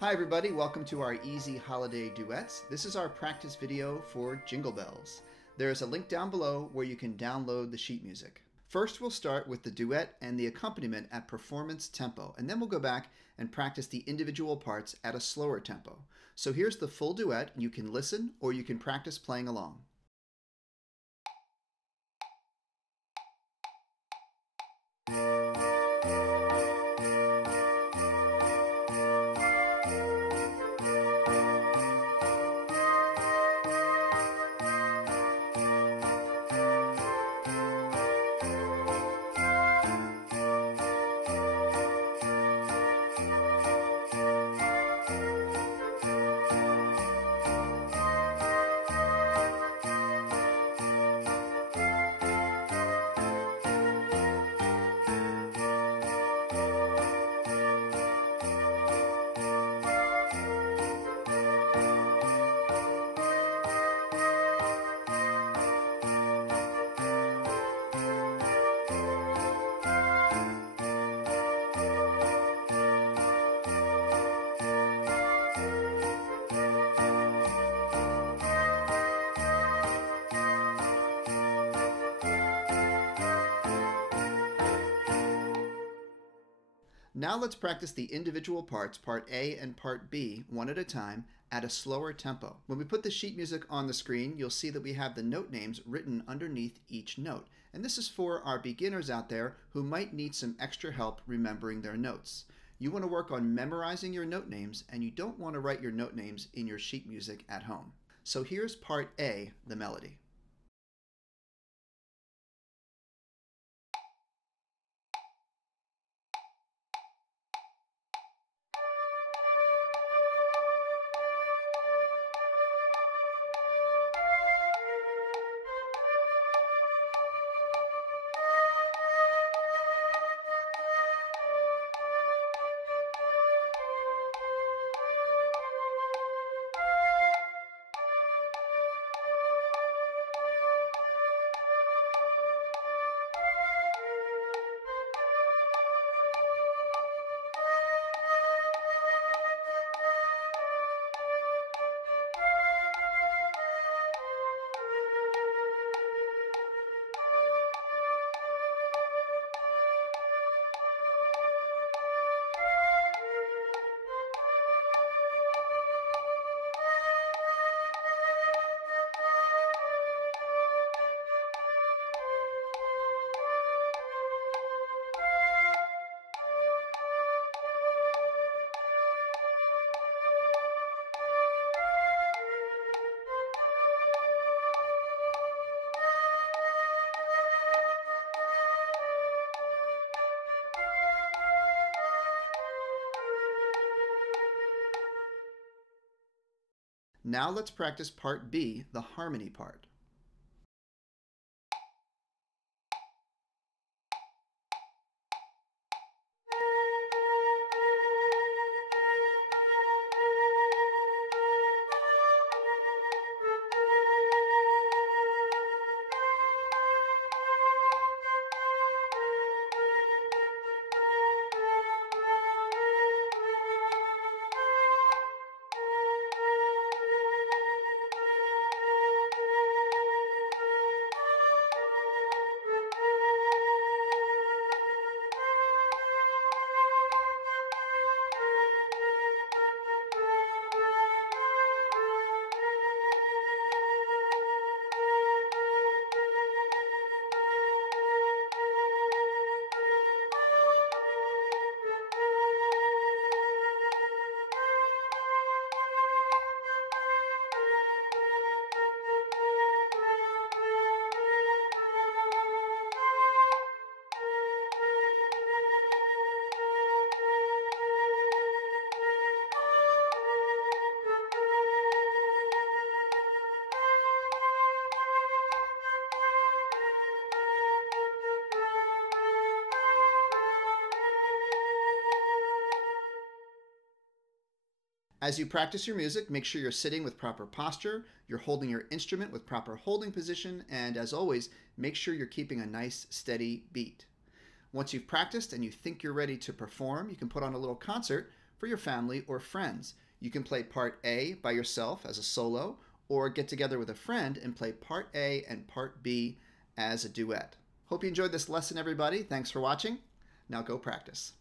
Hi everybody, welcome to our easy holiday duets. This is our practice video for Jingle Bells. There is a link down below where you can download the sheet music. First we'll start with the duet and the accompaniment at performance tempo, and then we'll go back and practice the individual parts at a slower tempo. So here's the full duet. You can listen or you can practice playing along. Now let's practice the individual parts, part A and part B, one at a time, at a slower tempo. When we put the sheet music on the screen, you'll see that we have the note names written underneath each note. And this is for our beginners out there who might need some extra help remembering their notes. You want to work on memorizing your note names, and you don't want to write your note names in your sheet music at home. So here's part A, the melody. Now let's practice part B, the harmony part. As you practice your music, make sure you're sitting with proper posture, you're holding your instrument with proper holding position, and as always, make sure you're keeping a nice, steady beat. Once you've practiced and you think you're ready to perform, you can put on a little concert for your family or friends. You can play part A by yourself as a solo, or get together with a friend and play part A and part B as a duet. Hope you enjoyed this lesson, everybody. Thanks for watching. Now go practice.